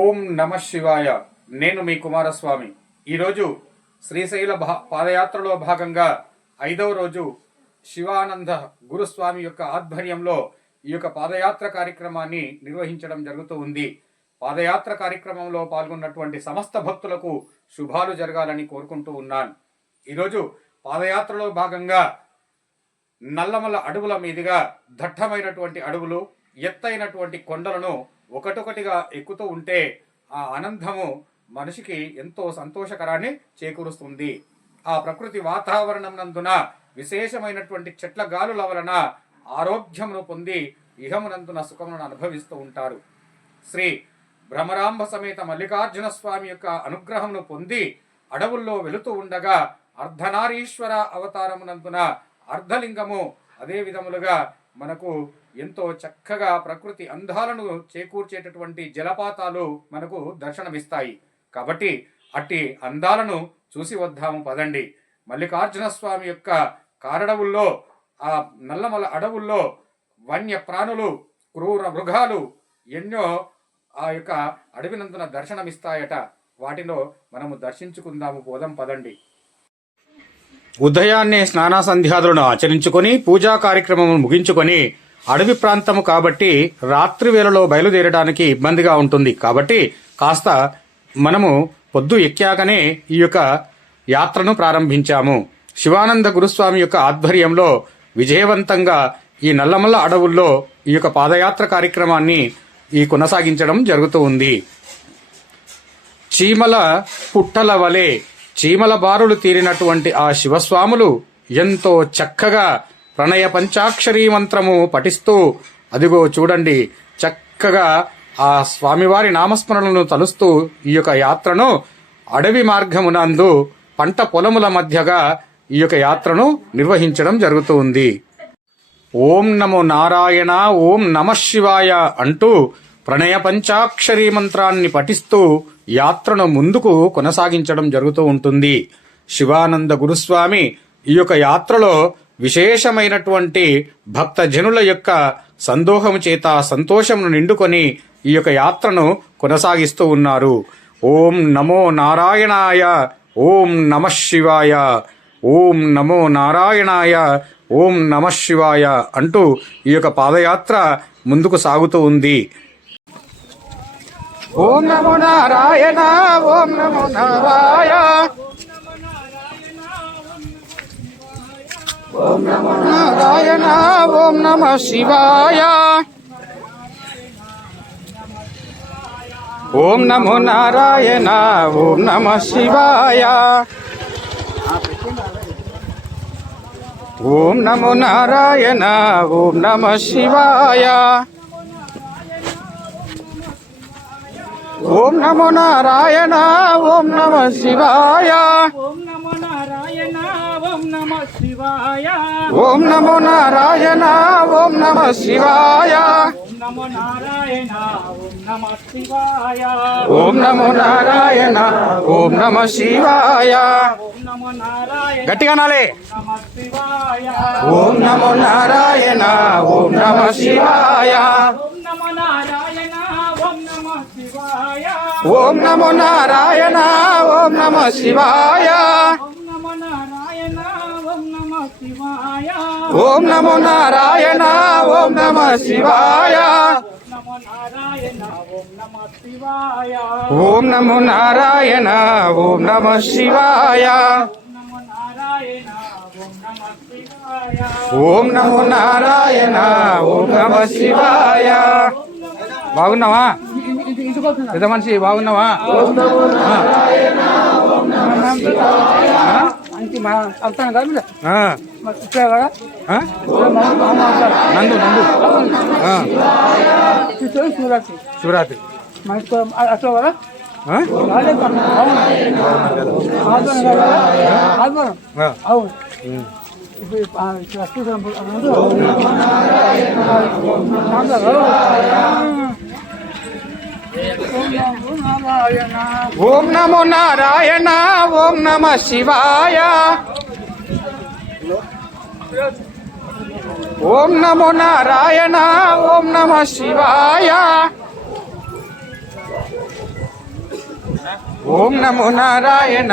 ఓం నమ శివాయ. నేను మీ కుమారస్వామి. ఈరోజు శ్రీశైల పాదయాత్రలో భాగంగా 5వ రోజు శివానంద గురుస్వామి యొక్క ఆధ్వర్యంలో ఈ యొక్క పాదయాత్ర కార్యక్రమాన్ని నిర్వహించడం జరుగుతూ ఉంది. పాదయాత్ర కార్యక్రమంలో పాల్గొన్నటువంటి సమస్త భక్తులకు శుభాలు జరగాలని కోరుకుంటూ ఉన్నాను. ఈరోజు పాదయాత్రలో భాగంగా నల్లమల్ల అడవుల మీదుగా దట్టమైనటువంటి అడవులు, ఎత్తైనటువంటి కొండలను ఒకటొకటిగా ఎక్కుతూ ఉంటే ఆ ఆనందము మనిషికి ఎంతో సంతోషకరాన్ని చేకూరుస్తుంది. ఆ ప్రకృతి వాతావరణం నందున విశేషమైనటువంటి చెట్ల గాలుల వలన ఆరోగ్యమును పొంది ఇహమునందున సుఖమును అనుభవిస్తూ ఉంటారు. శ్రీ భ్రమరాంబ సమేత మల్లికార్జున స్వామి యొక్క అనుగ్రహమును పొంది అడవుల్లో వెళుతూ ఉండగా అర్ధనారీశ్వర అవతారమునందున అర్ధలింగము అదే విధములుగా మనకు ఎంతో చక్కగా ప్రకృతి అందాలను చేకూర్చేటటువంటి జలపాతాలు మనకు దర్శనమిస్తాయి. కాబట్టి అట్టి అందాలను చూసి వద్దాము పదండి. మల్లికార్జున స్వామి యొక్క కారడవుల్లో, ఆ నల్లమల అడవుల్లో వన్య ప్రాణులు, క్రూర మృగాలు ఎన్నో ఆ యొక్క అడవినందున దర్శనమిస్తాయట. వాటిలో మనము దర్శించుకుందాము, పోదాం పదండి. ఉదయాన్నే స్నాన సంధ్యాదులను ఆచరించుకొని పూజా కార్యక్రమం ముగించుకొని అడవి ప్రాంతము కాబట్టి రాత్రి వేళలో బయలుదేరడానికి ఇబ్బందిగా ఉంటుంది. కాబట్టి కాస్త మనము పొద్దు ఎక్కాకనే ఈ యొక్క యాత్రను ప్రారంభించాము. శివానంద గురుస్వామి యొక్క ఆధ్వర్యంలో విజయవంతంగా ఈ నల్లమల్ల అడవుల్లో ఈ యొక్క పాదయాత్ర కార్యక్రమాన్ని కొనసాగించడం జరుగుతూ ఉంది. చీమల పుట్టల వలె చీమల బారులు తీరినటువంటి ఆ శివస్వాములు ఎంతో చక్కగా ప్రణయ పంచాక్షరీ మంత్రము పఠిస్తూ, అదిగో చూడండి, చక్కగా ఆ స్వామివారి నామస్మరణను తలుస్తూ ఈ యొక్క యాత్రను అడవి మార్గమునందు పంట పొలముల మధ్యగా ఈ యొక్క యాత్రను నిర్వహించడం జరుగుతూ ఉంది. ఓం నమో నారాయణ, ఓం నమ శివాయ అంటూ ప్రణయ పంచాక్షరీ మంత్రాన్ని పఠిస్తూ యాత్రను ముందుకు కొనసాగించడం జరుగుతూ ఉంటుంది. శివానంద గురుస్వామి ఈ యొక్క యాత్రలో విశేషమైనటువంటి భక్తజనుల యొక్క సందోహము చేత సంతోషమును నిండుకొని ఈ యొక్క యాత్రను కొనసాగిస్తూ ఉన్నారు. ఓం నమో నారాయణాయ, ఓం నమ శివాయ, ఓం నమో నారాయణాయ, ఓం నమ శివాయ అంటూ ఈ యొక్క పాదయాత్ర ముందుకు సాగుతూ ఉంది. ఓం నమో నారాయణ, ఓం నమో నారాయ, ఓం నమో నారాయణ, ఓం నమ శివాయ, ఓం నమో నారాయణ, ఓం నమ శివాయ, ఓం నమో నారాయణ, ఓం నమ శివాయ, ఓం నమో నారాయణ, ఓం నమ శివాయ, ఓం నమో నారాయణ, ఓం నమ శివాయ, ఓం నమో నారాయణ, ఓం నమ శివాయ, గట్టిగా నాలే, ఓం నమో నారాయణ, ఓం నమ శివాయ, ఓం నమో నారాయణ, ఓం నమ శివాయ, ఓం నమో నారాయణ, ఓం నమ శివాయ, ఓం నమో నారాయణ, ఓం నమ శివాయ, ఓం నమో నారాయణ, ఓం నమ శివాయ. బాగున్నావా పెద్ద మనిషి, బాగున్నావా? నందు శివరాత్రి ఓం నమో నారాయణ, ఓం నమ శివాయ, ఓం నమో నారాయణ, ఓం నమ శివాయ, ఓం నమో నారాయణ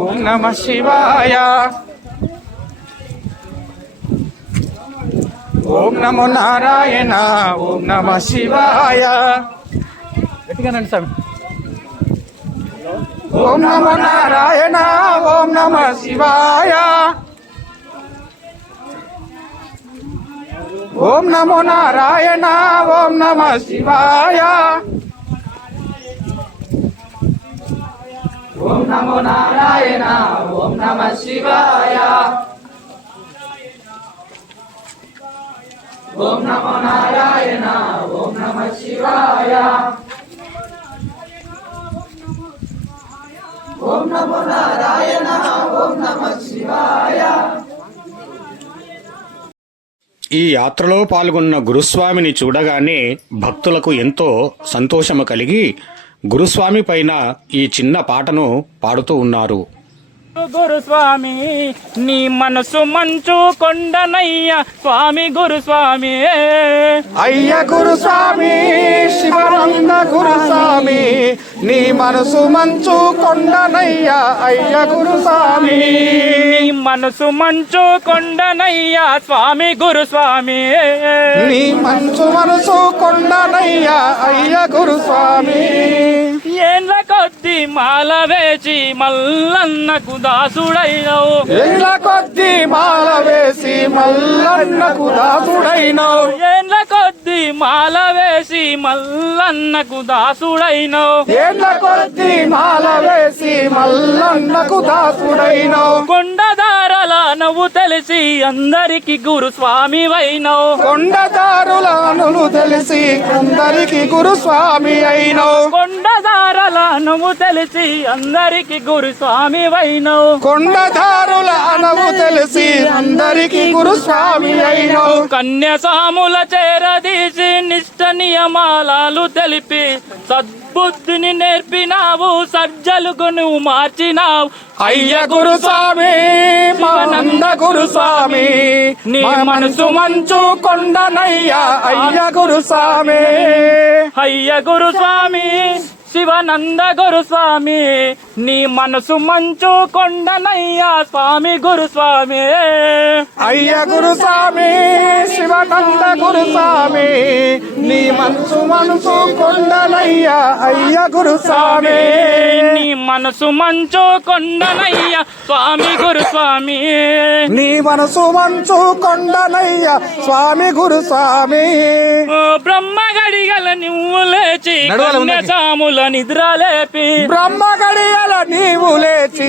ఓం నమ శివాయ ఓం నమో నారాయణ ఓం నమ శివాయ గట్టిగానండి స్వామి ఓం నమో నారాయణ ఓం నమ శివాయ ఓం నమో నారాయణ ఓం నమ శివాయ ఓం నమో నారాయణ ఓం నమ శివాయ ఓం నమో నారాయణ ఓం నమ శివాయ ఓం నమో నారాయణ ఓం నమ శివాయ. ఈ యాత్రలో పాల్గొన్న గురుస్వామిని చూడగానే భక్తులకు ఎంతో సంతోషము కలిగి గురుస్వామి పైన ఈ చిన్న పాటను పాడుతూ ఉన్నారు. గురుస్వామి నీ మనసు మంచు కొండనయ్య స్వామి గురుస్వామి అయ్య గురుస్వామి శివానంద గురుస్వామి నీ మనసు మంచు కొండనయ్య అయ్య గురుస్వామి నీ మనసు మంచు కొండనయ్య స్వామి గురుస్వామి నీ మనసు కొండనయ్య అయ్య గురుస్వామి ఏండ్ల కొద్ది మాల వేసి మల్లన్నకు దాసుడైనవు ఏండ్ల కొద్ది మాల వేసి మల్లన్నకు దాసుడైనవు ఏండ్ల కొద్ది మాల వేసి మల్లన్నకు దాసుడైనవు ఏండ్ల కొద్ది మాల వేసి మల్లన్నకు దాసుడైనవు కొండదారల నువ్వు తెలిసి అందరికి గురుస్వామి వైనవు కొండదారులను తెలిసి అందరికి గురుస్వామి అయినవు కొండదారల నువ్వు తెలిసి అందరికి గురుస్వామి వైనవు కొండదారుల అనవు తెలిసి అందరికి గురుస్వామి అయినవు కన్యసాముల చేరదీసి నిష్ట నియమాలు తెలిపి సద్బుద్ధిని నేర్పినావు సజ్జలుగు నువ్వు మార్చినావు అయ్య గురుస్వామి మానంద గురుస్వామి నీ మనసు మంచు కొండనయ్య అయ్య గురుస్వామి అయ్య గురుస్వామి శివనంద గురుస్వామి నీ మనసు మంచు కొండనయ్యా స్వామి గురుస్వామి అయ్య గురుస్వామి శివనంద గురుస్వామి నీ మనసు కొండనయ్య అయ్య గురుస్వామి నీ మనసు మంచు కొండనయ్య స్వామి గురుస్వామి నీ మనసు మంచు కొండనయ్య స్వామి గురుస్వామి బ్రహ్మ గడిగల నువ్వు లేచి కన్యసాముల నిద్ర లేపి బ్రహ్మ గడియల నీవు లేచి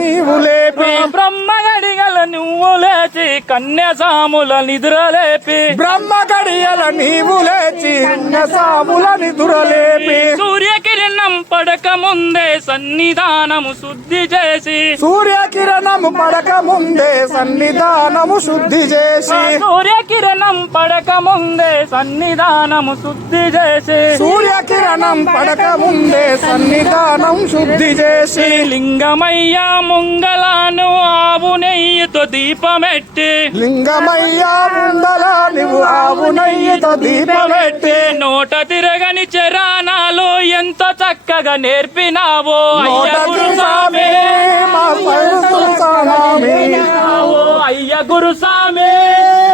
నీవు లేపి బ్రహ్మ గడిగల నువ్వు లేచి కన్యసాముల నిద్ర లేపి బ్రహ్మ గడియల నీవు లేచి కన్యసాముల నిద్ర లేపి సూర్యకిరణం పడక ముందే సన్నిధానము శుద్ధి చేసి సూర్యకిరణము పడక ముందే సన్నిధానము శుద్ధి చేసి సూర్యకిరణం పడక ముందే సన్నిధానము శుద్ధి చేసి సూర్యకిరణం పడక ముందే సన్నిధానం శుద్ధి చేసి లింగమయ్య ముంగలాను ఆవు నెయ్యితో దీపమెట్టి లింగమయ్య ముందల నువ్వు ఆవు నెయ్యితో దీపమెట్టి నోట తిరగని చరానాలు ఎంతో చక్కగా నేర్పినావో అయ్య గురుస్వామి మా గురుస్వామి అయ్య గురుస్వామి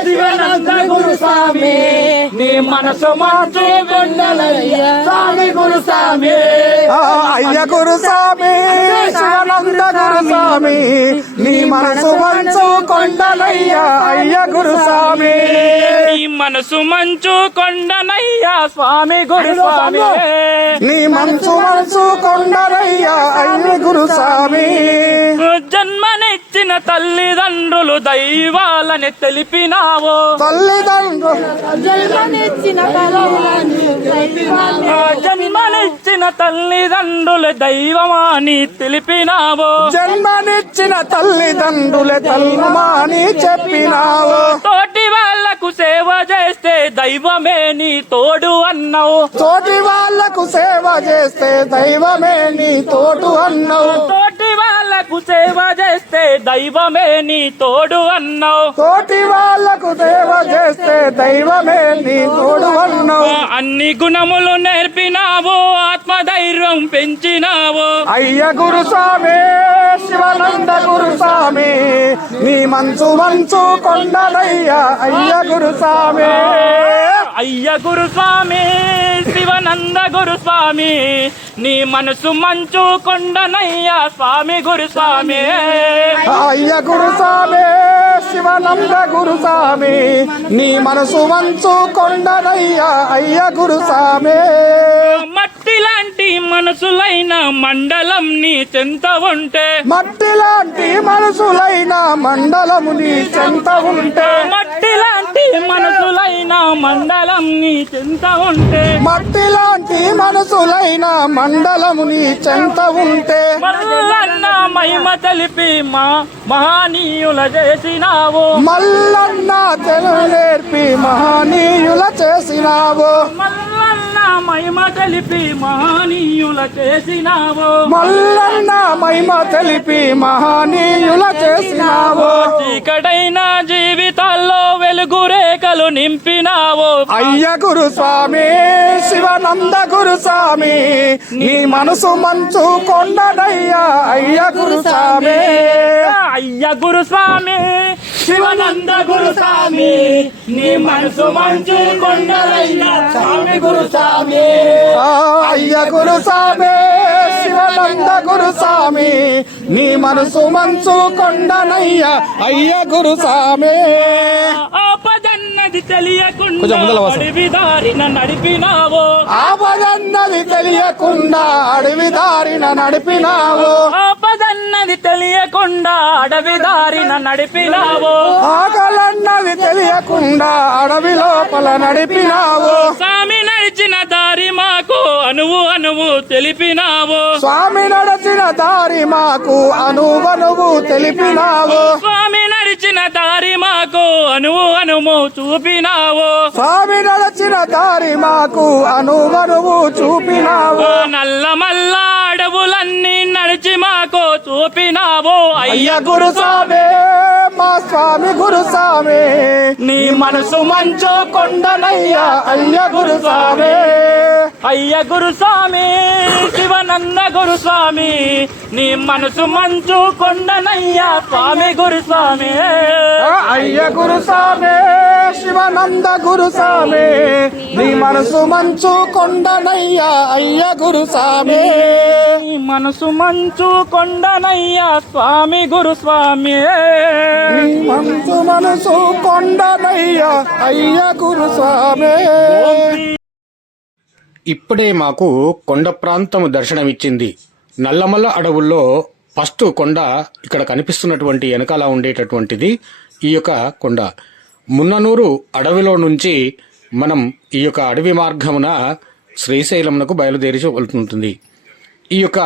శివనంద గురుస్వామి నీ మనసు మంచు కొండలయ్య స్వామి గురుస్వామి అయ్య గురుస్వామి శివనంద గురుస్వామి నీ మనసు మంచు కొండలయ్య అయ్య గురుస్వామి నీ మనసు మంచు కొండనయ్య స్వామి గురుస్వామి నీ మనసు కొండలయ్య అయ్య గురుస్వామి జన్మనిచ్చిన తల్లిదండ్రులు దైవాలని తెలిపినావు జన్మనిచ్చిన తల్లిదండ్రులు దైవమాని తెలిపినావు జన్మనిచ్చిన తల్లిదండ్రులే తల్వమాని చెప్పినావు తోటి వాళ్లకు సేవ చేస్తే దైవమే నీ తోడు అన్నావు తోటి వాళ్లకు సేవ చేస్తే దైవమే నీ తోడు అన్నావు తోటి వాళ్లకు సేవ చేస్తే దైవమే నీ తోడు అన్నావు తోటి వాళ్లకు సేవ చేస్తే దైవమే నీ తోడు అన్నావు అన్ని గుణములు నేర్పినావు ఆత్మధైర్యం పెంచినావు అయ్య గురుస్వామి శివానంద గురుస్వామి నీ మంచు మంచు కొండలయ్యా అయ్య గురుస్వామి అయ్య గురుస్వామి శివనంద గురుస్వామి నీ మనసు మంచు కొండనయ్యా స్వామి గురుస్వామి అయ్య గురుస్వామి శివానంద గురుస్వామి నీ మనసు మంచు కొండలయ్యా అయ్య గురుస్వామి మట్టి లాంటి మనసులైన మండలం నీ చెంత ఉంటే మట్టి లాంటి మనసులైన మండలము నీ చెంత ఉంటే మట్టి లాంటి మనసులైన మండలం నీ చెంత ఉంటే మట్టి లాంటి మనసులైన మండలము నీ చెంత ఉంటే మల్లన్న మహిమ తెలిపి మహనీయుల చేసినావు మల్లన్న తెలుగు నేర్పి మహనీయుల చేసినావు మల్లన్న మహిమ తెలిపి మహనీయుల చేసినావు మల్లన్న మహిమ తెలిపి మహనీయుల చేసినావు చీకటైన జీవితాల్లో వెలుగు రేఖలు నింపినావు అయ్య గురుస్వామి శివానంద గురుస్వామి నీ మనసు మంచు కొండనయ్యా అయ్య గురుస్వామి అయ్య గురుస్వామి శివనంద గురుస్వామి నీ మనసు మంచు కొండలయ్యా స్వామి గురుస్వామి అయ్య గురుస్వామి శివానంద గురుస్వామి నీ మనసు మంచు కొండనయ్యా అయ్య గురుస్వామి ఆపదన్నది తెలియకుండా అడవి దారిన నడిపినావు ఆపదన్నది తెలియకుండా అడవి దారిన నడిపినావు ఆపదన్నది తెలియకుండా అడవి దారిన నడిపినావు ఆకలన్నది తెలియకుండా అడవి లోపల నడిపినావు స్వామి నడిచిన దారి మాకు అనువు తెలిపినావు స్వామి నడిచిన దారి మాకు అనువనువు తెలిపినావు స్వామి నడిచిన దారి మాకు అనువు చూపినావు స్వామి నడిచిన దారి మాకు అనువనువు చూపినావు నల్లమల్ల అడవులన్నీ నడిచి మాకు చూపినావు అయ్య గురుస్వామి మా స్వామి గురుస్వామి నీ మనసు మంచు కొండనయ్యా అయ్య గురుస్వామి అయ్య గురుస్వామి శివనంద గురుస్వామి నీ మనసు మంచు కొండనయ్యా స్వామి గురుస్వామి అయ్య గురుస్వామి శివానంద గురుస్వామి నీ మనసు మంచు కొండనయ్యా అయ్య గురుస్వామి నీ మనసు మంచు కొండనయ్యా స్వామి గురుస్వామి నీ మనసు కొండనయ్యా అయ్య గురుస్వామి ఇప్పుడే మాకు కొండ ప్రాంతము దర్శనమిచ్చింది. నల్లమల్ల అడవుల్లో ఫస్ట్ కొండ ఇక్కడ కనిపిస్తున్నటువంటి వెనకాల ఉండేటటువంటిది ఈ యొక్క కొండ. మున్ననూరు అడవిలో నుంచి మనం ఈ యొక్క అడవి మార్గమున శ్రీశైలమునకు బయలుదేరి వెళ్తుంటుంది. ఈ యొక్క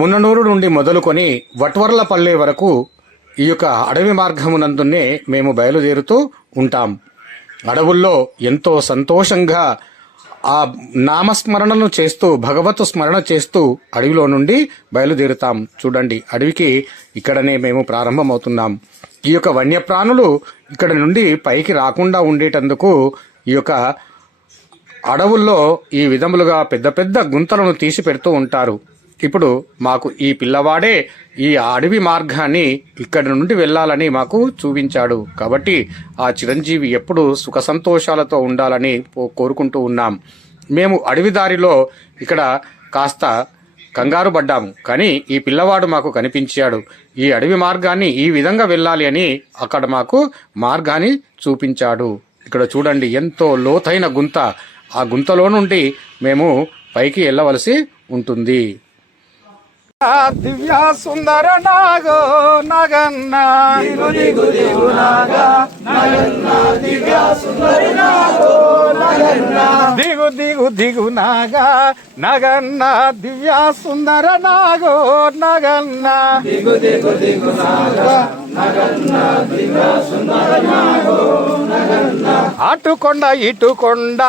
మున్ననూరు నుండి మొదలుకొని వట్వర్లపల్లె వరకు ఈ యొక్క అడవి మార్గమునందునే మేము బయలుదేరుతూ ఉంటాం. అడవుల్లో ఎంతో సంతోషంగా ఆ నామస్మరణను చేస్తూ భగవత్ స్మరణ చేస్తూ అడవిలో నుండి బయలుదేరుతాం. చూడండి, అడవికి ఇక్కడనే మేము ప్రారంభమవుతున్నాం. ఈ యొక్క వన్యప్రాణులు ఇక్కడ నుండి పైకి రాకుండా ఉండేటందుకు ఈ యొక్క అడవుల్లో ఈ విధములుగా పెద్ద పెద్ద గుంతలను తీసి పెడుతూ ఉంటారు. ఇప్పుడు మాకు ఈ పిల్లవాడే ఈ అడవి మార్గాన్ని ఇక్కడి నుండి వెళ్ళాలని మాకు చూపించాడు. కాబట్టి ఆ చిరంజీవి ఎప్పుడు సుఖ సంతోషాలతో ఉండాలని కోరుకుంటూ ఉన్నాం. మేము అడవి దారిలో ఇక్కడ కాస్త కంగారు పడ్డాము, కానీ ఈ పిల్లవాడు మాకు కనిపించాడు. ఈ అడవి మార్గాన్ని ఈ విధంగా వెళ్ళాలి అని అక్కడ మాకు మార్గాన్ని చూపించాడు. ఇక్కడ చూడండి, ఎంతో లోతైన గుంత. ఆ గుంతలో నుండి మేము పైకి వెళ్ళవలసి ఉంటుంది. దివ్య సుందర నాగో నగన్న దిగు దిగు నాగా నగన్న దివ్య సుందర నాగో నగన్న దిగు దిగు దిగు నాగా నగన్న దివ్య సుందర నాగో నగన్న దిగు దిగు దిగు నాగా నగన్న దివ్య సుందర నాగో నగన్న అటుకొండ ఇటుకొండ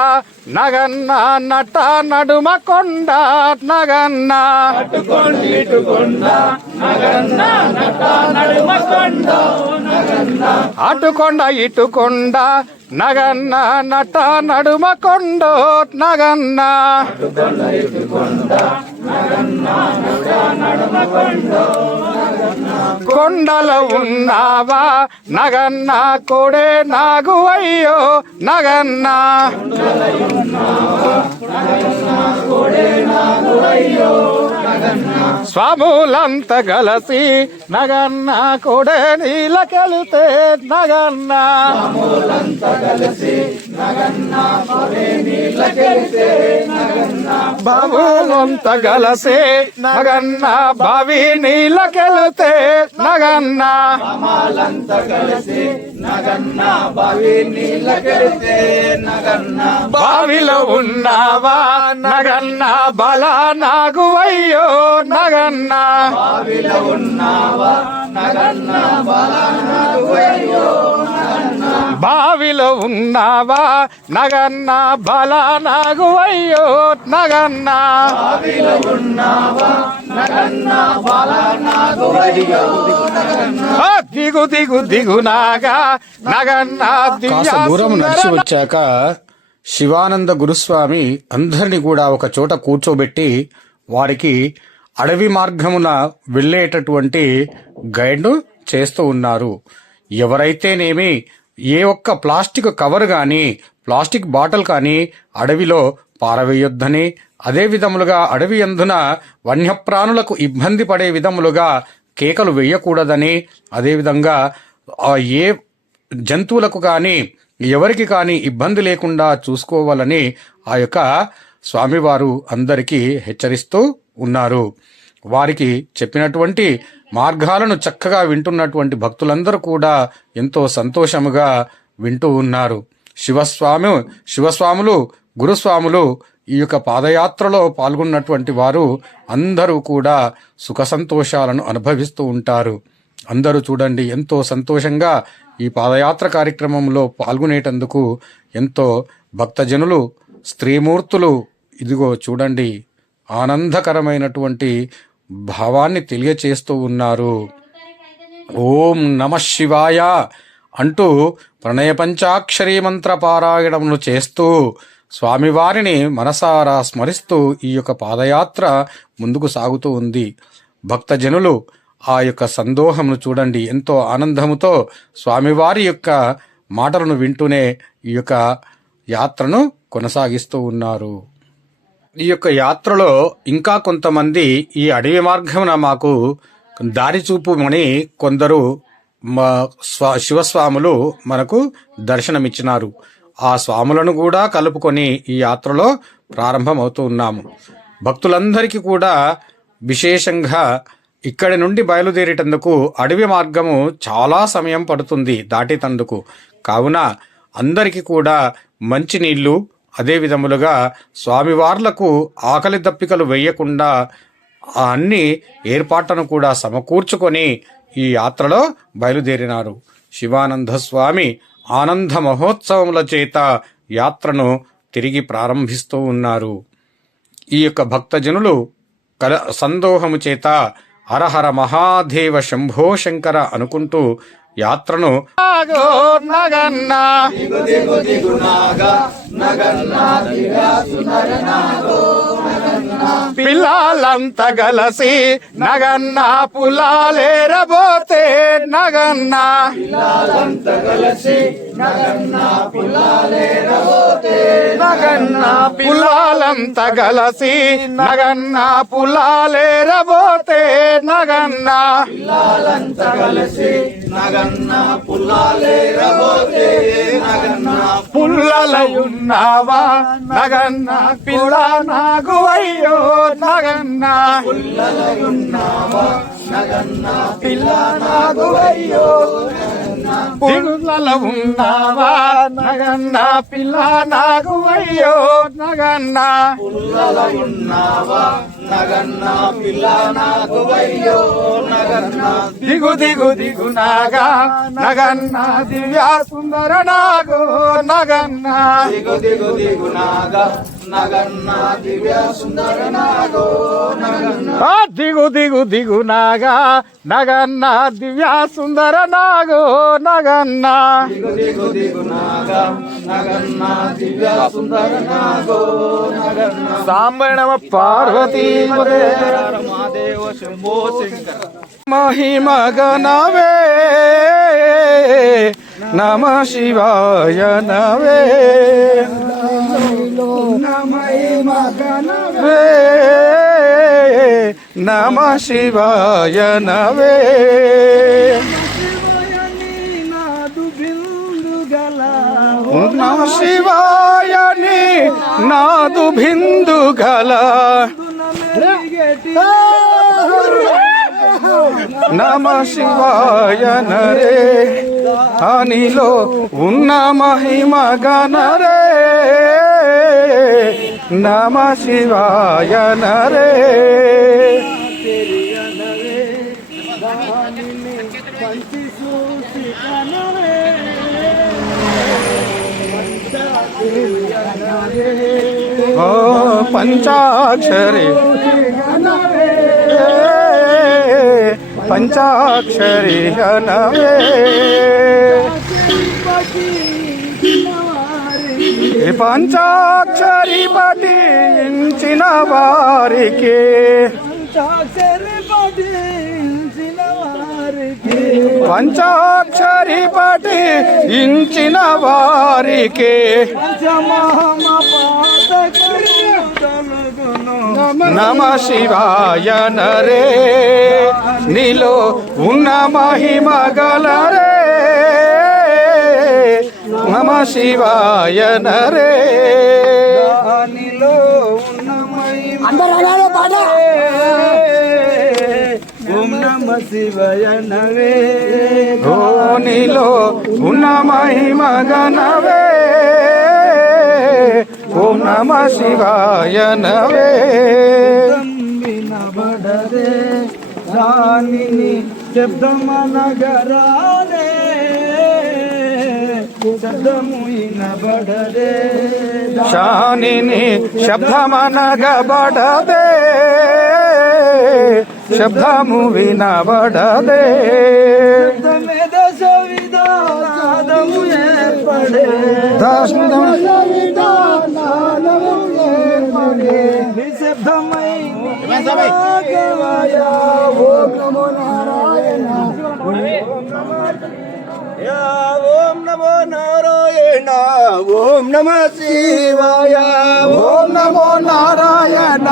నగన్న నట నడుమ కొండ నగన్న అటుకొండ ఇటుకొండ నగన్న నట నడుమకొండ నగన్న అటుకొండ ఇటుకొండ నగన్న నట నడుమకొండ నగన్న కొండలో ఉన్నావా నగన్న కోడే నాగువయ్యో నగన్న స్వాములంత గలసి నగన్న కోడే నీలకెళ్తే నగన్న బాబులంత గలసి నగన్న బావి నీలకెళ్తే నగన్న బావిలో ఉన్నావా నగన్న బల నాగువయ్యో నగన్న బావిలో ఉన్నావా నగన్న బల నాగువయ్యో నగన్న దిగు దిగు దిగునాగా నగన్న కాస్త దూరం నడిచి వచ్చాక శివానంద గురుస్వామి అందరినీ కూడా ఒక చోట కూర్చోబెట్టి వారికి అడవి మార్గమున వెళ్ళేటటువంటి గైడ్ చేస్తూ ఉన్నారు. ఎవరైతేనేమి ఏ ఒక్క ప్లాస్టిక్ కవర్ గాని ప్లాస్టిక్ బాటిల్ కానీ అడవిలో పారవేయొద్దని, అదే విధములుగా అడవి అందున వన్యప్రాణులకు ఇబ్బంది పడే విధములుగా కేకలు వేయకూడదని, అదేవిధంగా ఏ జంతువులకు కానీ ఎవరికి కానీ ఇబ్బంది లేకుండా చూసుకోవాలని ఆ యొక్క స్వామివారు అందరికీ హెచ్చరిస్తూ ఉన్నారు. వారికి చెప్పినటువంటి మార్గాలను చక్కగా వింటున్నటువంటి భక్తులందరూ కూడా ఎంతో సంతోషముగా వింటూ ఉన్నారు. శివస్వాములు గురుస్వాములు ఈ యొక్క పాదయాత్రలో పాల్గొన్నటువంటి వారు అందరూ కూడా సుఖ సంతోషాలను అనుభవిస్తూ ఉంటారు. అందరూ చూడండి ఎంతో సంతోషంగా ఈ పాదయాత్ర కార్యక్రమంలో పాల్గొనేటందుకు ఎంతో భక్తజనులు, స్త్రీమూర్తులు ఇదిగో చూడండి ఆనందకరమైనటువంటి భావాన్ని తెలియచేస్తూ ఉన్నారు. ఓం నమ శివాయ అంటూ ప్రణయ పంచాక్షరీ మంత్ర పారాయణమును చేస్తూ స్వామివారిని మనసారా స్మరిస్తూ ఈ యొక్క పాదయాత్ర ముందుకు సాగుతూ ఉంది. భక్తజనులు ఆ యొక్క సందోహమును చూడండి ఎంతో ఆనందముతో స్వామివారి యొక్క మాటలను వింటూనే ఈ యొక్క యాత్రను కొనసాగిస్తూ ఉన్నారు. ఈ యొక్క యాత్రలో ఇంకా కొంతమంది ఈ అడవి మార్గమున మాకు దారి చూపుమని కొందరు శివస్వాములు మనకు దర్శనమిచ్చినారు. ఆ స్వాములను కూడా కలుపుకొని ఈ యాత్రలో ప్రారంభమవుతూ ఉన్నాము. భక్తులందరికీ కూడా విశేషంగా ఇక్కడి నుండి బయలుదేరేటందుకు అడవి మార్గము చాలా సమయం పడుతుంది దాటేటందుకు. కావున అందరికీ కూడా మంచి నీళ్లు, అదే విధములుగా స్వామివార్లకు ఆకలి దప్పికలు వేయకుండా అన్ని ఏర్పాట్లను కూడా సమకూర్చుకొని ఈ యాత్రలో బయలుదేరినారు. శివానంద స్వామి ఆనంద మహోత్సవముల చేత యాత్రను తిరిగి ప్రారంభిస్తూ ఉన్నారు. ఈ యొక్క భక్తజనులు సందోహము చేత హరహర మహాదేవ శంభో శంకర అనుకుంటూ యాత్రను పిల్లలంత గలసి నగన్న పులాలేరబోతే నగన్న పులాలంత గలసి నగన్న పులాలేరబోతే నగన్న పుల్లల ఉన్నావా నగన్న పిల్ల నాగువయ్యో నగన్న పిల్ల నాగువయ్యో పుల్లలో ఉన్నావా నగన్న పిల్ల నాకు అయ్యో నగన్న పుల్లలో ఉన్నావా నగన్న పిల్ల నాకు అయ్యో నగన్న దిగు దిగు దిగు నాగా నగన్న దివ్య సుందర నాగో నగన్న దిగు దిగు దిగు నాగా నగన్న దివ్య సుందర నాగో నగన్న దిగు దిగు దిగు నాగా నగన్న దివ్య సుందర నాగో నగన్న దిగు దిగు దిగు నాగా నగన్న దివ్య సుందర నాగో నగన్న సాంబ నమ పార్వతీ మహాదేవ శంభో శంకర మహిమ గణవే నమ శివాయ నవే నమ శివాయ నవే నమ శివాయ నీ నాదు బిందు గల నమ శివాయ నరే అనిలో ఉన్న మహిమ గణరే నమ శివాయ నరే ఓ పంచాక్షరి పంచాక్షరి నవే పంచాక్షరి పఠించిన వారికి పంచాక్షరి పఠించిన వారికి నమ శివాయ నరే నీలో ఉన్న మహిమ గలరే నమ శివాయ నరే నీలో ఉన్న మహిమ ఓం నమ శివాయ నవే ఓ నీలో ఉన్న మహిమ గణవే ఓం నమ శివాయ నవే వినబడరే దానిని శబ్దమనగరాలే శబ్దము వినబడరే శానిని శబ్దమనగబడదే శబ్దము వినబడదే విధానము ఏర్పడే నిశ్శబ్దమై ఓం నమో నారాయణ ఓం నమో నారాయణ ఓం నమ శివాయ ఓం నమో నారాయణ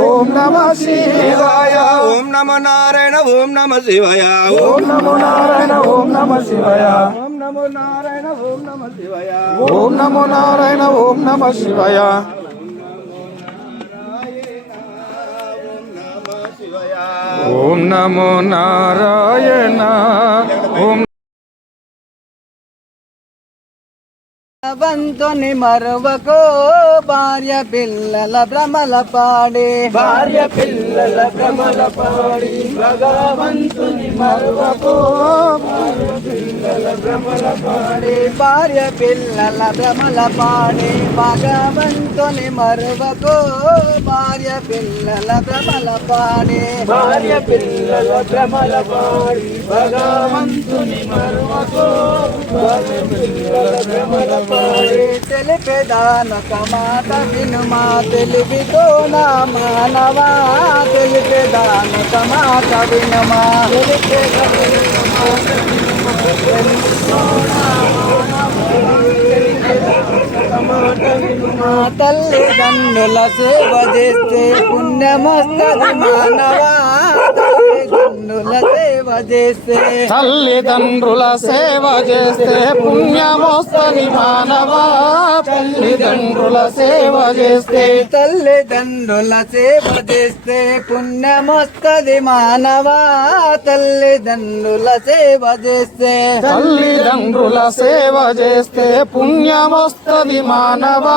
ఓం నమ శివాయ ఓం నమో నారాయణ ఓం నమ శివాయ ఓం నమో నారాయణ ఓం నమ శివాయ ఓం నమో నారాయణ ఓం నమ శివాయ ఓం నమో నారాయణ ఓం నమ శివాయ ఓం నమో నారాయణ ఓం భగవంతుని మరువకో భార్య పిల్లల భ్రమల పాడే భార్య పిల్లల భ్రమల పాడి భగవంతుని మరువకో భార్య పిల్లల భ్రమల పాడే భార్య పిల్లల భ్రమల పాడే భగవంతుని మరువకో భార్య పిల్లల భ్రమల పాడే భార్య పిల్లల భ్రమల పాడి భగవంతుని మరువకో భార్య పిల్లల భ్రమల తెలిపేదానొక మాట వినుమా తెలివితో నా మానవా తెలిపేదానొక మాట వినుమా తల్లిదండ్రుల సేవ చేస్తే పుణ్యమొస్తది మానవా తల్లిదండ్రుల సేవ చేస్తే తల్లిదండ్రుల సేవ చేస్తే పుణ్యమొస్తది మానవా తల్లిదండ్రుల సేవ చేస్తే తల్లిదండ్రుల సేవ చేస్తే పుణ్యమొస్తది మానవా తల్లిదండ్రుల సేవ చేస్తే తల్లిదండ్రుల సేవ చేస్తే పుణ్యమొస్తది మానవా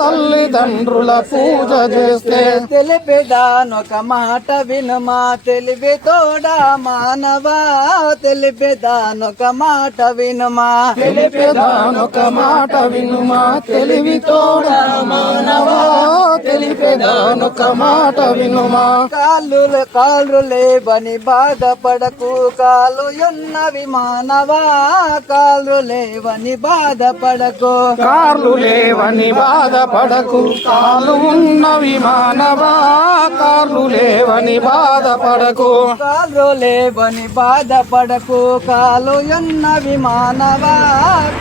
తల్లిదండ్రుల పూజ చేస్తే తెలిపేదానొక మాట వినుమా తెలివి తోడా మానవా తెలిపేదానొక మాట వినుమా తెలిపేదానొక మాట వినుమా తెలివి తోడా మానవా తెలిపేదానొక మాట వినుమా కాళ్ళు లేవని బాధపడకు కాలు ఉన్నవి మానవా కాళ్ళు లేవని బాధపడకు కార్లు లేవని బాధపడకు కాలు ఉన్నవి మానవా కార్లు లేవని బాధపడకు కాళ్ళు లేవని బాధపడకు కాలు ఉన్నవి మానవా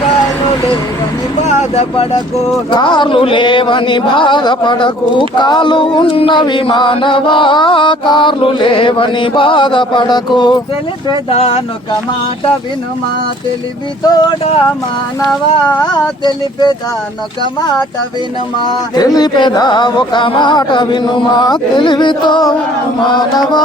కాళ్ళు లేవని బాధపడకు కార్లు లేవని బాధపడకు కాలు ఉన్నవి మానవా కార్లు లేవని బాధపడకు తెలిపేదానొక మాట వినుమా తెలివి తోడా మానవా తెలిపేదానొక మాట వినుమా తెలిపేదా ఒక మాట వినుమా తెలివితో మానవా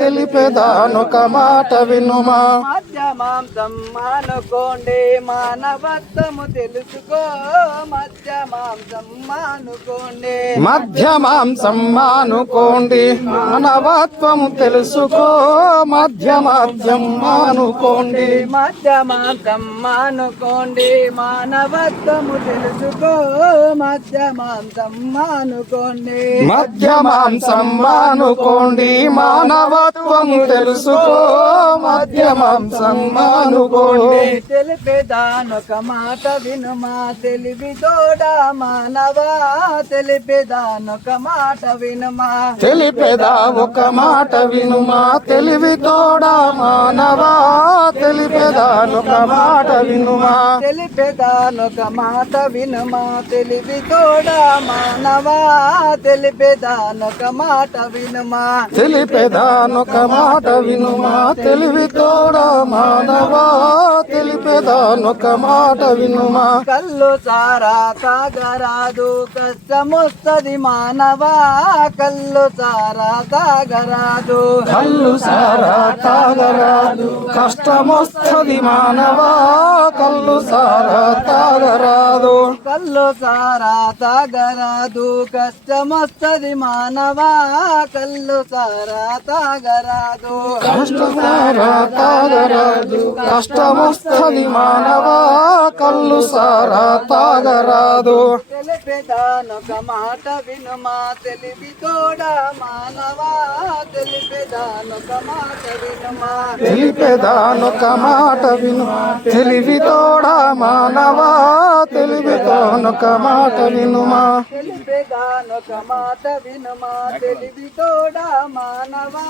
తెలిపేదానొక మాట వినుమా మధ్య మాంసం మానుకోండి మానవత్వము తెలుసుకో మధ్య మాంసం మానుకోండి మధ్య మాంసం మానుకోండి మానవత్వం తెలుసుకో మధ్య మాంసం మానుకోండి మధ్య మాంసం మానుకోండి మానవత్వము తెలుసుకో మధ్య మాంసం మానుకోండి మధ్య మాంసం మానుకోండి మానవత్వం తెలుసుకో మధ్య మాంసం మానుకోండి తెలిపేదానొక మాట వినుమా తెలివి తోడా మానవా తెలిపేదానొక మాట వినుమా తెలిపేదా ఒక మాట వినుమా తెలివి తోడా మానవా తెలిపేదానొక మాట వినుమా తెలిపేదానొక మాట వినుమా తెలివి తోడా మానవా తెలిపేదానొక మాట వినుమా తెలిపేదానొక మాట వినుమా తెలివి తోడా మానవా తెలిపేదానొక మాట వినుమా కళ్ళు సారా తాగరాదు కష్టమొస్తది మానవా కళ్ళు సారా తాగరాదు కళ్ళు సారా తాగరాదు కష్టమొస్తది మానవా కళ్ళు సారా తాగరాదు కళ్ళు సారా తాగరాదు కష్టమొస్తది మానవా కళ్ళు సారా తాగరాదు కష్టసారా తాగరాదు కష్టమొస్తది మానవా కళ్ళు సారా తాగరాదు తెలిపేదానొక మాట వినుమా తెలివి తోడా మానవా తెలిపేదానొక మాట వినుమా తెలిపేదానొక మాట వినుమా తెలివి తోడా మానవా తెలివితోనొక మాట వినుమా తెలిపేదానొక మాట వినుమా తెలివి తోడా మానవా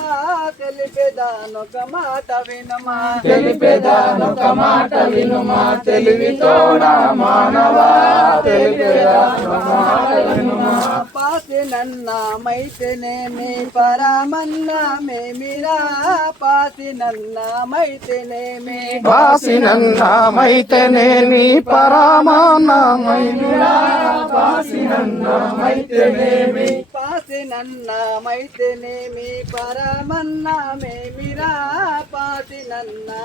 తెలిపేదానొక మాట వినుమా తెలిపేదానొక మాట వినుమా తెలివి తోడా మానవా తెలిపేదానొక మాట వినుమా పాసినన్నామైతేనేమి పరమన్నామేమిరా పాసినన్నామైతేనేమి పాసినన్నామైతేనేమి పరమాన్నమైనురా పాసినన్నామైతేనేమి పాసినన్నామైతేనేమి పరమన్నామేమిరా పాసినన్నామైతేనేమి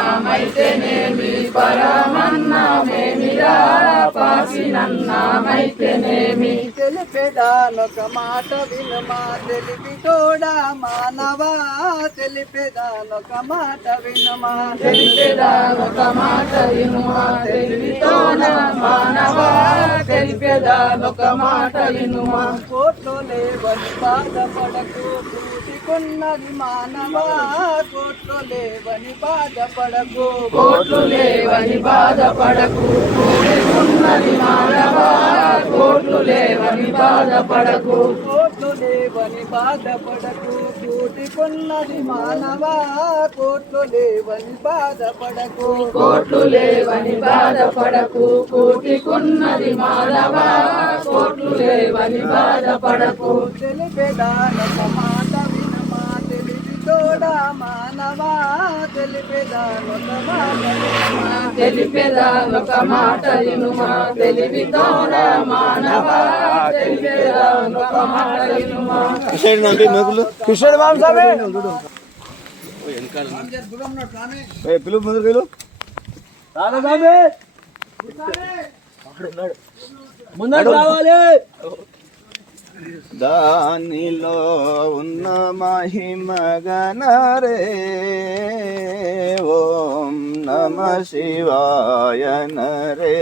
పాసినన్నామైతేనేమి పరమాన్నమేమిరా పాసినన్నామైతేనేమి తెలిపేదానొక మాట వినుమా తెలివి తోడా మానవా తెలిపేదానొక మాట వినుమా తెలిపేదానొక మాట వినుమా తెలివి తోడా మానవా తెలిపేదానొక మాట వినుమా కోట్లు లేవని బాధపడకు కూటికున్నది మానవా కోట్లు లేవని బాధపడకు కోట్లు లేవని బాధపడకు కూడుకున్నది మానవా కోట్లు లేవని బాధపడకు కోట్లు లేవని బాధపడకు కూటికున్నది మానవా కోట్లు లేవని బాధపడకు కోట్లు లేవని బాధపడకు కూటికున్నది మానవా కోట్లు లేవని బాధపడకు తెలిపేదానొక మాట వినుమా తోడా మానవా తెలిపేదానొక మాట వినుమా తెలివి తోడ మానవా తెలిపేదానొక మాట వినుమా కిషోర్ మాంసామే పిలుపు ముందు పిలు ముందు రావాలి. దానిలో ఉన్న మహిమ గణరే ఓం నమ శివాయ నరే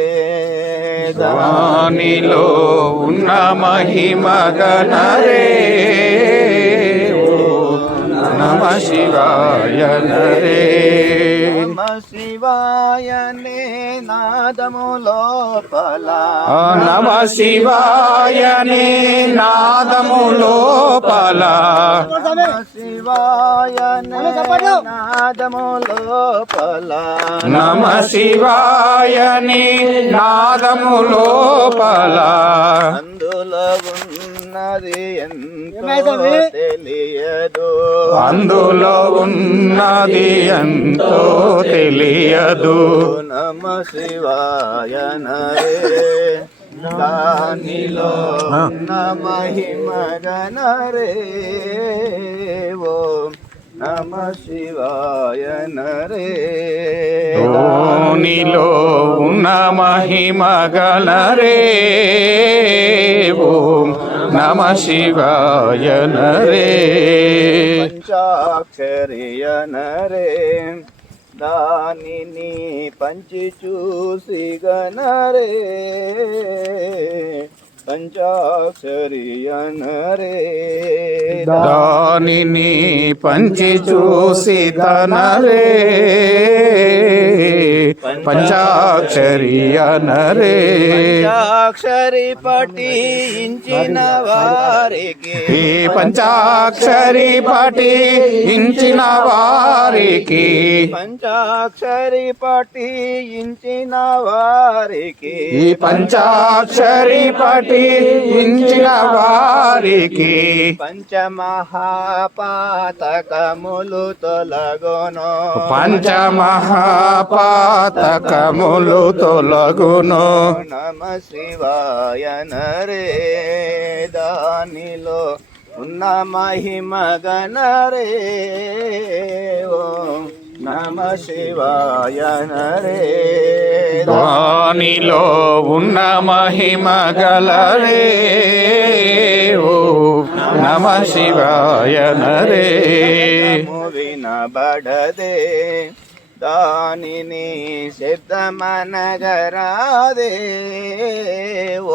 దానిలో ఉన్న మహిమ గణరే నమ శివాయ నరే నమ శివాయనే నాదము లోపల నమ శివాయనే నాదము లోపల నమ శివాయనే నాదము లోపల నమ శివాయని నాదము లోపల అందులో ఉన్నది ఎంతో తెలియదు అందులో ఉన్నది ఎంతో తెలియదు నమ శివాయ నరే దానిలో ఉన్న మహిమ గణరే ఓం నమ శివాయ నరే నీలో ఉన్న మహిమ గలరే ఓం నమ శివాయ నరే పంచాక్షరియ నరే దానిని పంచి చూసి గణరే పంచాక్షరియ నరే దానిని పంచి చూసి తనరే పంచాక్షరియ నరే పంచాక్షరి పఠించిన వారికి ఈ పంచాక్షరి పఠించిన వారికి పంచాక్షరి పఠించిన వారికి ఈ పంచాక్షరి పఠించిన వారికి పంచమహాపాతకములు తొలగును పంచమహాపాతకములు తొలగును నమ శివాయ నరే దానిలో ఉన్న మహిమ గణరే ఓం నమ శివాయ నరే దానిలో ఉన్న మహిమ గలరే ఓ నమ శివాయ నరే వినబడదే దానిని శబ్దమనగరాదే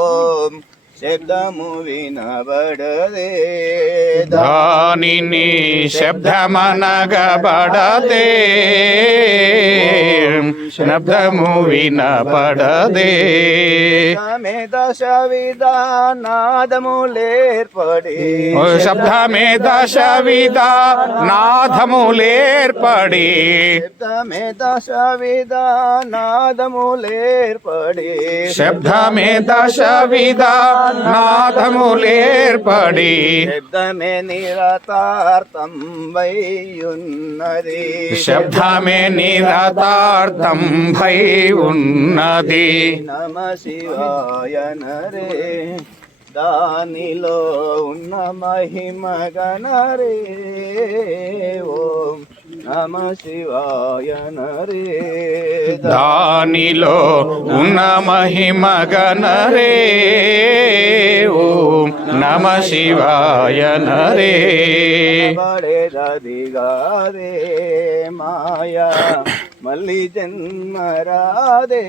ఓం శబ్దము వినబడదే దానిని శబ్దమనగబడదే శబ్దము వినపడదే శబ్దమే దశ విధానాదములేర్పడి శబ్దమే దశ విధ నాదములేర్పడి శబ్దమే దశ విధానాదములేర్పడి శబ్దమే దశ విధ నాదములేర్పడి శబ్దమే నిరతార్థం వయ్యున్నది శబ్దమే నిరతార్థం భై ఉన్నది నమ శివాయ నరే దానిలో ఉన్న మహిమ గణరే ఓం నమ శివాయ నరే దానిలో ఉన్న మహిమ గణరే ఓం నమ శివాయ నరే బడేదదిగాదే మాయా మళ్ళీ జన్మరాదే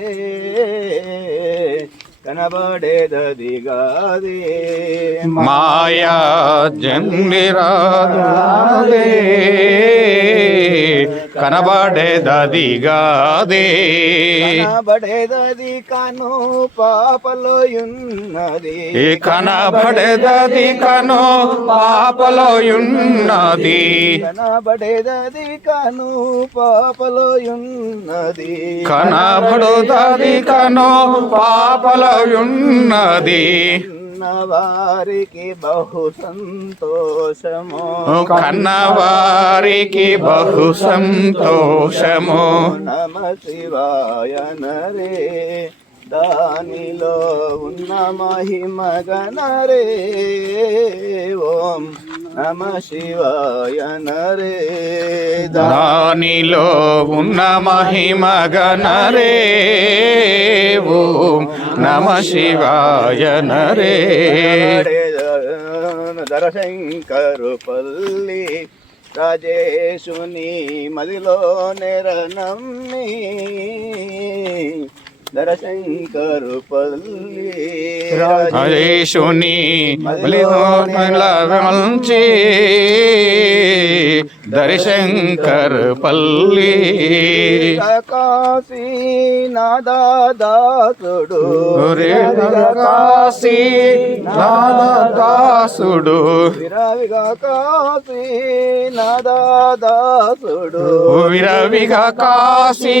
కనబడేదదిగాదే మాయా జన్మిరాదే కనబడేదదిగాదే కనబడేదది కను పాపలోయున్నది కనబడేదది కను పాపలోయున్నది కనబడేదది కను పాపలోయున్నది కనబడుదది కను పాపలోయున్నది కన్నవారికి బహు సంతోషము కన్నవారికి బహు సంతోషము నమ శివాయ నరే దానిలో ఉన్న మహిమ గణరే ఓం నమ శివాయ నరే దానిలో ఉన్న మహిమ గణరే ఓం నమ శివాయ నరే దరశంకరు పల్లి రాజేశుని మదిలో నెరనమ్మి దరశంకరు పల్లి రాజేశుని మంచి దరిశంకర్ పల్లి కాశీ నాదాసుడు కాశీ దాసుడు విరవిగా కాశీ నాదాసుడు విరవిగా కాశీ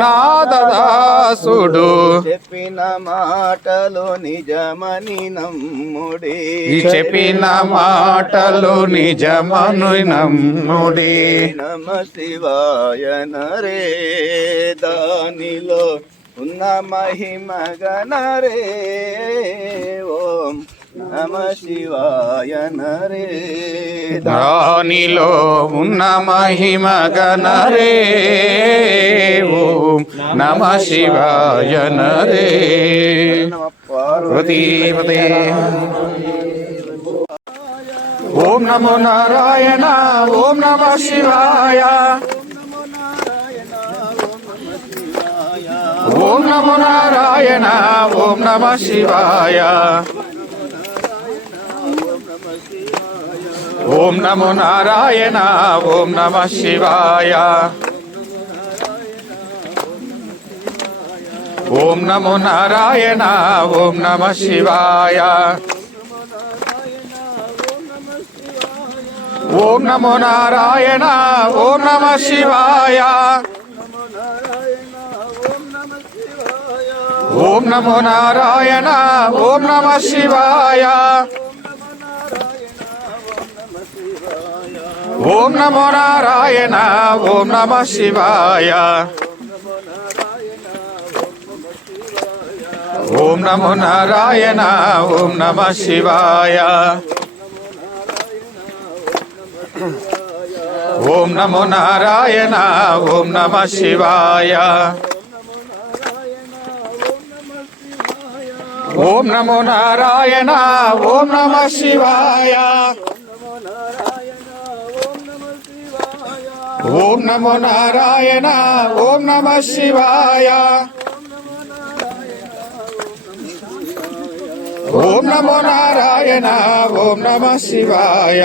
నాదాసుడు చెప్పిన మాటలు నిజమని నమ్ముడి చెప్పిన మాటలు నిజమను నమ్ముడి నమ శివాయ నరే దానిలో ఉన్న మహిమ గణరే ఓం నమ శివాయ నరే దానిలో ఉన్న మహిమ గణరే ఓం నమ శివాయ నరే నమ పార్వతీ పార్వతీపతే ఓం నమో నారాయణ ఓం నమ శివాయ ఓం నమో నారాయణ ఓం నమ శివాయ ఓం నమో నారాయణ ఓం నమ శివాయ ఓం నమో నారాయణ ఓం నమ శివాయ ఓం నమో నారాయణ ఓం నమ శివాయ ఓం నమో నారాయణ ఓం నమ శివాయ ఓం నమో నారాయణ ఓం నమ శివాయ ఓం నమో నారాయణ ఓం నమ శివాయ ఓం నమో నారాయణ ఓం నమ శివాయ ఓం నమో నారాయణ ఓం నమ శివాయ ఓం నమో నారాయణ ఓం నమ శివాయ ఓం నమో నారాయణ ఓం నమ శివాయ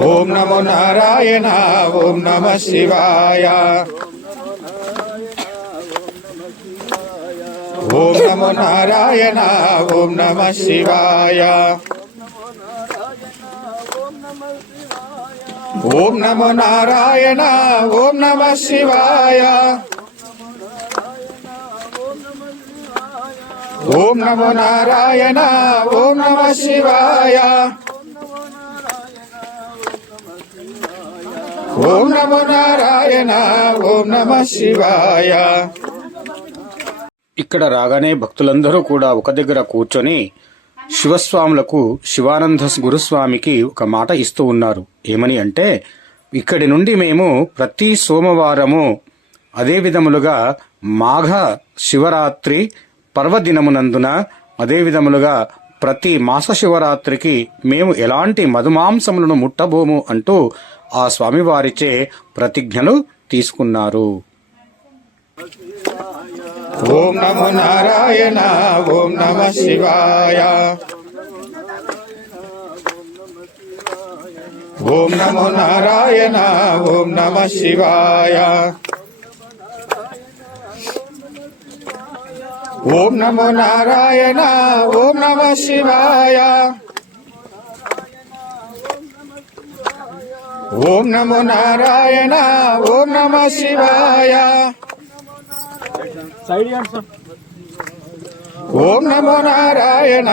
ఓం నమో నారాయణ ఓం నమ శివాయ ఓం నమో నారాయణ ఓం నమ శివాయ ఓం నమో నారాయణ ఓం నమ శివాయ ఓం నమో నారాయణ ఓం నమ శివాయ ఓం నమో నారాయణ ఓం నమ శివాయ. ఇక్కడ రాగానే భక్తులందరూ కూడా ఒక దగ్గర కూర్చొని శివస్వాములకు శివానంద గురుస్వామికి ఒక మాట ఇస్తూ ఉన్నారు. ఏమని అంటే, ఇక్కడి నుండి మేము ప్రతి సోమవారము అదే విధములుగా మాఘ శివరాత్రి పర్వదినమునందున అదే విధములుగా ప్రతి మాస శివరాత్రికి మేము ఎలాంటి మధుమాంసములను ముట్టబోము అంటూ ఆ స్వామివారిచే ప్రతిజ్ఞలు తీసుకున్నారు. ఓం నమో నారాయణ ఓం నమ శివాయ. ఓం నమో నారాయణ ఓం నమ శివాయ. ఓం నమో నారాయణ ఓం నమ శివాయ. ఓం నమో నారాయణ ఓం నమ శివాయ. ఓం నమో నారాయణ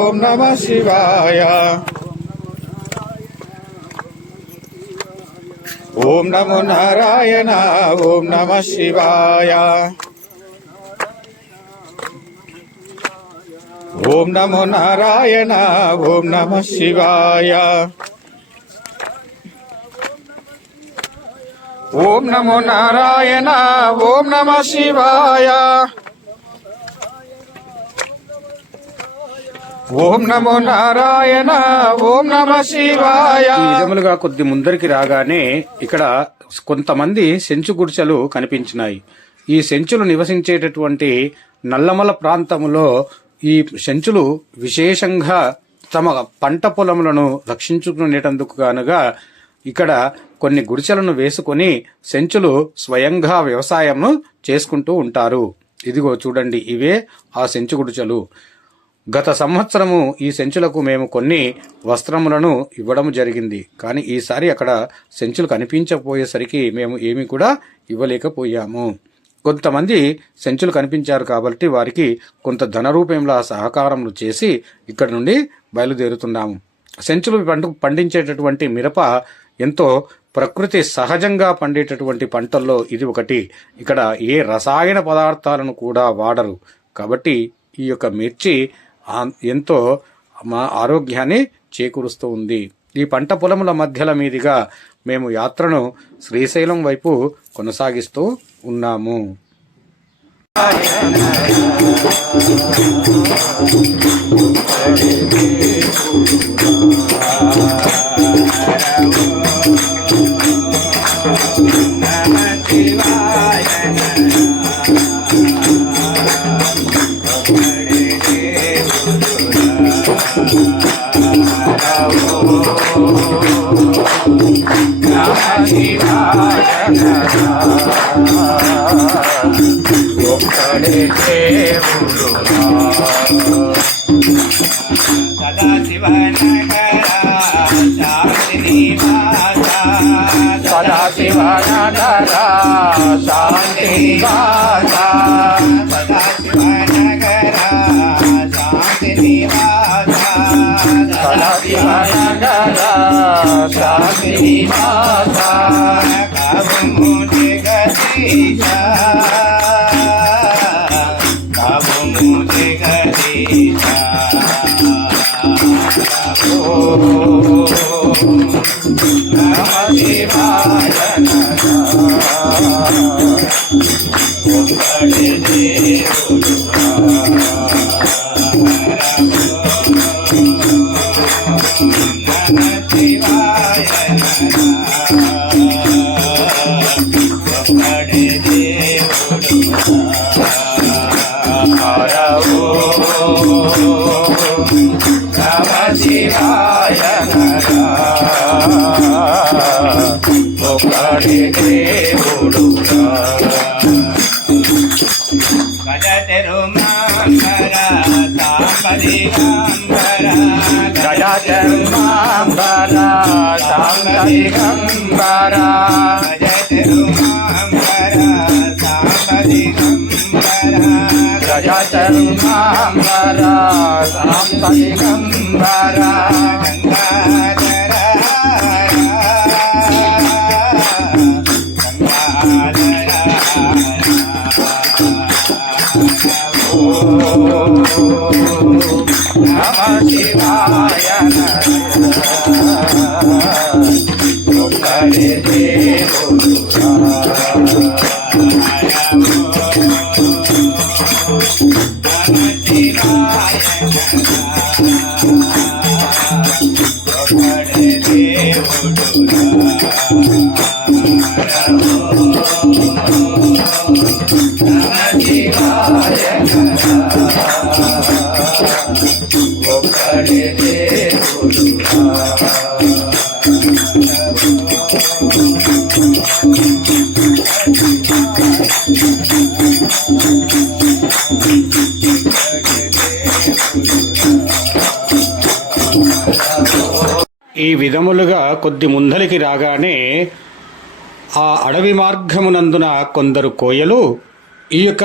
ఓం నమ శివాయ ఓం నమో నారాయణ ఓం నమ శివాయ ఓం నమో నారాయణ ఓం నమ శివాయ ఓం నమో నారాయణ ఓం నమ శివాయ ఓం నమో నారాయణ ఓం నమ శివాయ. ఈ విధములుగా కొద్ది ముందరికి రాగానే ఇక్కడ కొంతమంది సెంచు గుడిసెలు కనిపించినాయి. ఈ సెంచులు నివసించేటటువంటి నల్లమల ప్రాంతములో ఈ సెంచులు విశేషంగా తమ పంట పొలములను రక్షించుకునేటందుకు గానుగా ఇక్కడ కొన్ని గుడిసెలను వేసుకొని సెంచులు స్వయంగా వ్యవసాయం చేసుకుంటూ ఉంటారు. ఇదిగో చూడండి, ఇవే ఆ సెంచు గుడిసెలు. గత సంవత్సరము ఈ సెంచులకు మేము కొన్ని వస్త్రములను ఇవ్వడం జరిగింది. కానీ ఈసారి అక్కడ సెంచులు కనిపించకపోయేసరికి మేము ఏమీ కూడా ఇవ్వలేకపోయాము. కొంతమంది సెంచులు కనిపించారు కాబట్టి వారికి కొంత ధన రూపంలో సహకారములు చేసి ఇక్కడ నుండి బయలుదేరుతున్నాము. సెంచులు పండించేటటువంటి మిరప ఎంతో ప్రకృతి సహజంగా పండేటటువంటి పంటల్లో ఇది ఒకటి. ఇక్కడ ఏ రసాయన పదార్థాలను కూడా వాడరు కాబట్టి ఈ యొక్క మిర్చి ఎంతో మా ఆరోగ్యాన్ని చేకూరుస్తూ ఉంది. ఈ పంట పొలముల మధ్యల మీదుగా మేము యాత్రను శ్రీశైలం వైపు కొనసాగిస్తూ ఉన్నాము. ఈ విధములుగా కొద్ది ముందలికి రాగానే ఆ అడవి మార్గమునందున కొందరు కోయలు ఈ యొక్క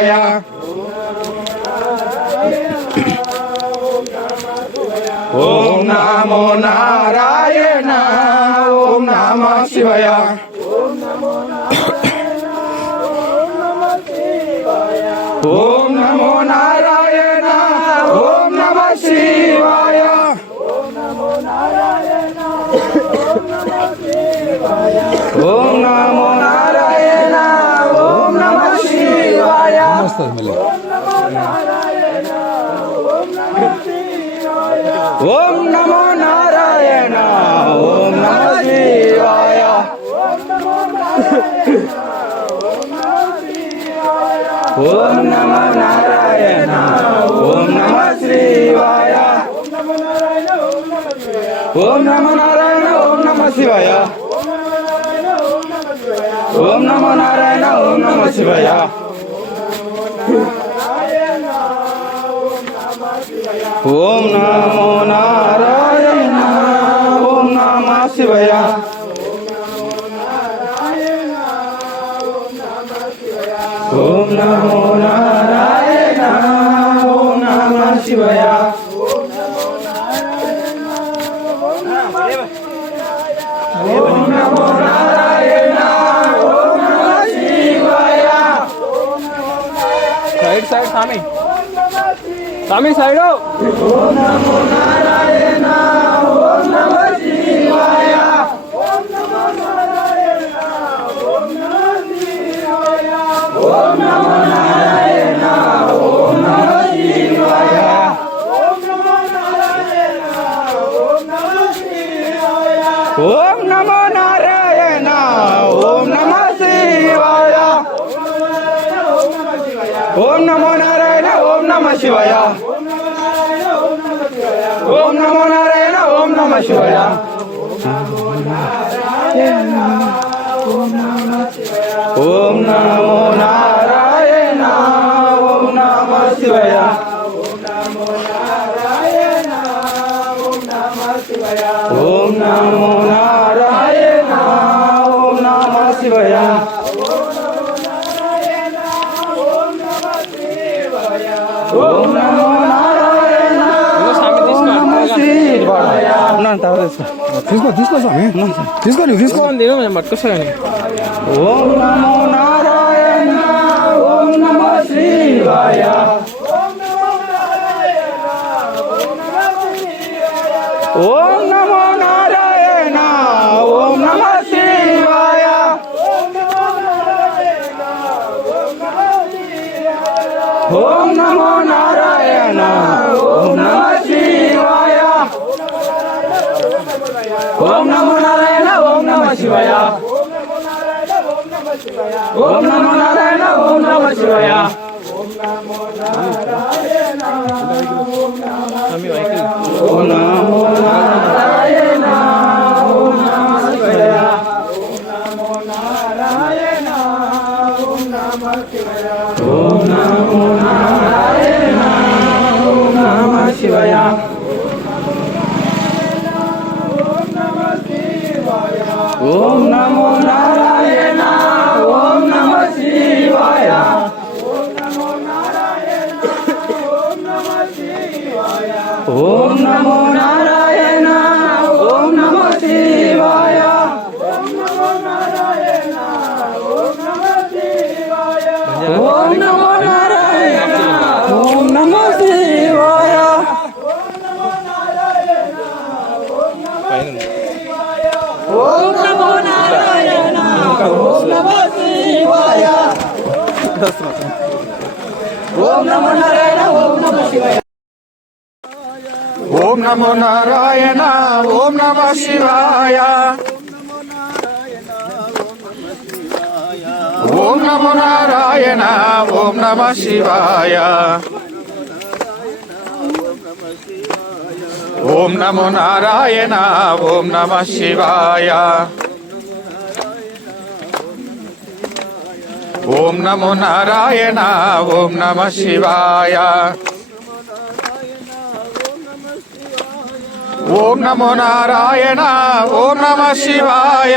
శివాయ ఓం నమో నారాయణ ఓం నమ శివాయ ఓం నమో నారాయణ ఓం నమ శివాయ ఓం నమో నారాయణ ఓం నమ శివాయ ఓం నమో నారాయణ ఓం నమ శివాయ ఓం నమో నారాయణ ఓం నమ శివాయ ఓం నమో నారాయణ ఓం నమ శివాయ ఓం నమో నారాయణ ఓం నమ శివాయ ఓం నమో నారాయణ ఓం నమ శివాయ ఓం నమో నారాయణ ఓం నమ శివాయ ఓం నమో నారాయణ ఓం నమ శివాయ సైడ్ సైడ్ స్వామి సైడ్ ఓం నమో నారాయణ ఓం నమ శివాయ ఓం నమో నారాయణ ఓం నమ శివాయ ఓం నమో నారాయణ ఓం నమ శివాయ ఓం నమో నారాయణ ఓం నమ శివాయ ఓం నమో నారాయణ ఓం నమ శివాయ ఓం నమో నారాయణ ఓం నమ శివాయ ఓం నమో నారాయణ ఓం నమ శివాయ ఓం నమో నారాయణ ఓం నమ శివాయ ఓం నమో నారాయణ ఓం నమ శివాయ ఓం నమో నారాయణ తీసుకో స్వామి తీసుకో నేను పట్టుకొస్తాను ఓం నమో నారాయణ ఓం నమ శివాయ ఓం నమో నారాయణ ఓం నమ శివాయ ఓం నమో నారాయణ ఓం నమ శివాయ ఓం నమో నారాయణ ఓం నమ శివాయ ఓం నమో నారాయణ ఓం నమ శివాయ ఓం నమో నారాయణ ఓం నమ శివాయ ఓం నమో నారాయణ ఓం నమ శివాయ ఓం నమో నారాయణ ఓం నమ శివాయ ఓం నమో నారాయణ ఓం నమ శివాయ ఓం నమో నారాయణ ఓం నమ శివాయ ఓం నమో నారాయణ ఓం నమ శివాయ ఓం నమో నారాయణ ఓం నమ శివాయ ఓం నమో నారాయణ ఓం నమ శివాయ ఓం నమో నారాయణ ఓం నమ శివాయ ఓం నమో నారాయణ ఓం నమ శివాయ ఓం నమో నారాయణ ఓం నమ శివాయ ఓం నమో నారాయణ ఓం నమ శివాయ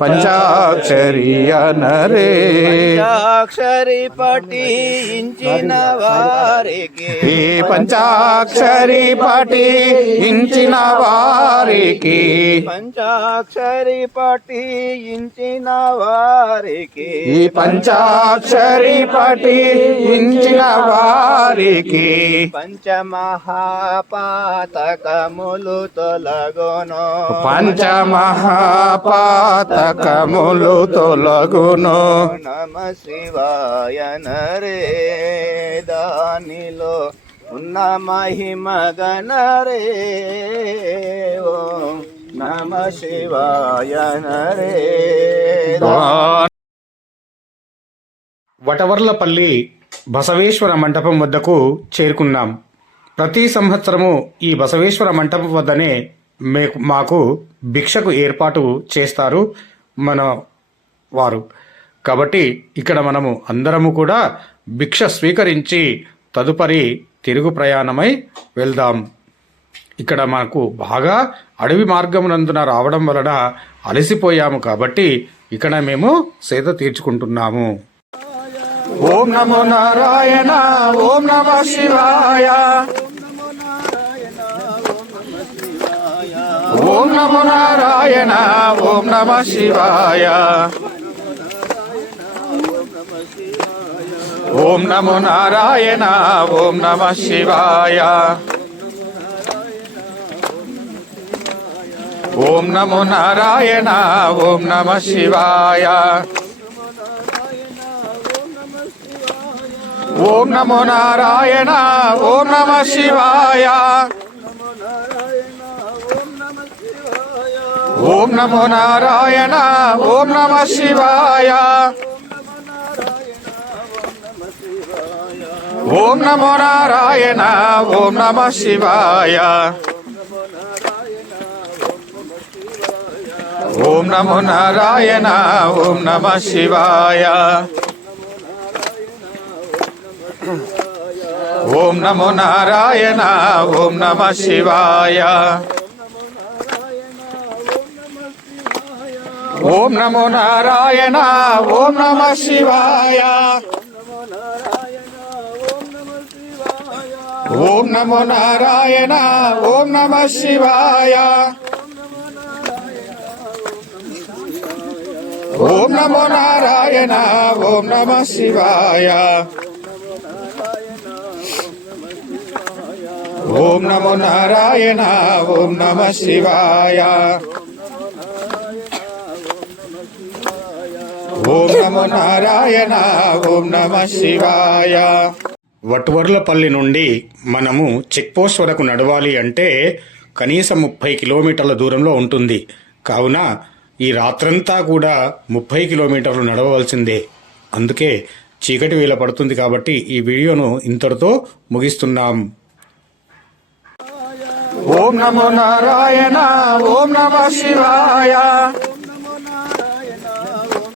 పంచాక్షరి అనరే పంచాక్షరి పఠించిన వారికి పంచాక్షరి పఠించిన వారికి పంచాక్షరి పఠించిన వారికి పంచాక్షరి పఠించిన వారికి పంచమహాపాతకములు తొలగును పంచమహాపాతకములు తొలగును నమ శివాయ నరే దానిలో ఉన్న మహిమ గణరే ఓం నమ శివాయ నరే వటవర్లపల్లి బసవేశ్వర మంటపం వద్దకు చేరుకున్నాం. ప్రతి సంవత్సరము ఈ బసవేశ్వర మంటపం వద్దనే మాకు భిక్షకు ఏర్పాటు చేస్తారు మన వారు. కాబట్టి ఇక్కడ మనము అందరము కూడా భిక్ష స్వీకరించి తదుపరి తిరుగు ప్రయాణమై వెళ్దాం. ఇక్కడ మనకు బాగా అడవి మార్గమునందున రావడం వలన అలసిపోయాము కాబట్టి ఇక్కడ మేము సేద తీర్చుకుంటున్నాము. ఓం నమో నారాయణ ఓం నమ శివాయ ఓం నమో నారాయణ ఓం నమ శివాయ ఓం నమో నారాయణ ఓం నమ శివాయ ఓం నమో నారాయణ ఓం నమ శివాయ ఓం నమో నారాయణ ఓం నమ శివాయ ఓం నమో నారాయణ ఓం నమ శివాయ ఓం నమో నారాయణ ఓం నమ శివాయ ఓం నమో నారాయణ ఓం నమ శివాయ ఓం నమో నారాయణ ఓం నమ శివాయ ఓం నమో నారాయణ ఓం నమ శివాయ ఓం నమో నారాయణ ఓం నమ శివాయ ఓం నమో నారాయణ ఓం నమ శివాయ ఓం నమో నారాయణ ఓం నమ శివాయ ఓం నమో నారాయణ ఓం నమ శివాయ. వటువర్లపల్లి నుండి మనము చెక్ పోస్ట్ వరకు నడవాలి అంటే కనీసం 30 కిలోమీటర్ల దూరంలో ఉంటుంది. కావున ఈ రాత్రంతా కూడా 30 కిలోమీటర్లు నడవవలసిందే. అందుకే చీకటి వేళ పడుతుంది కాబట్టి ఈ వీడియోను ఇంతటితో ముగిస్తున్నాం. ఓం నమో నారాయణ ఓం నమ శివాయ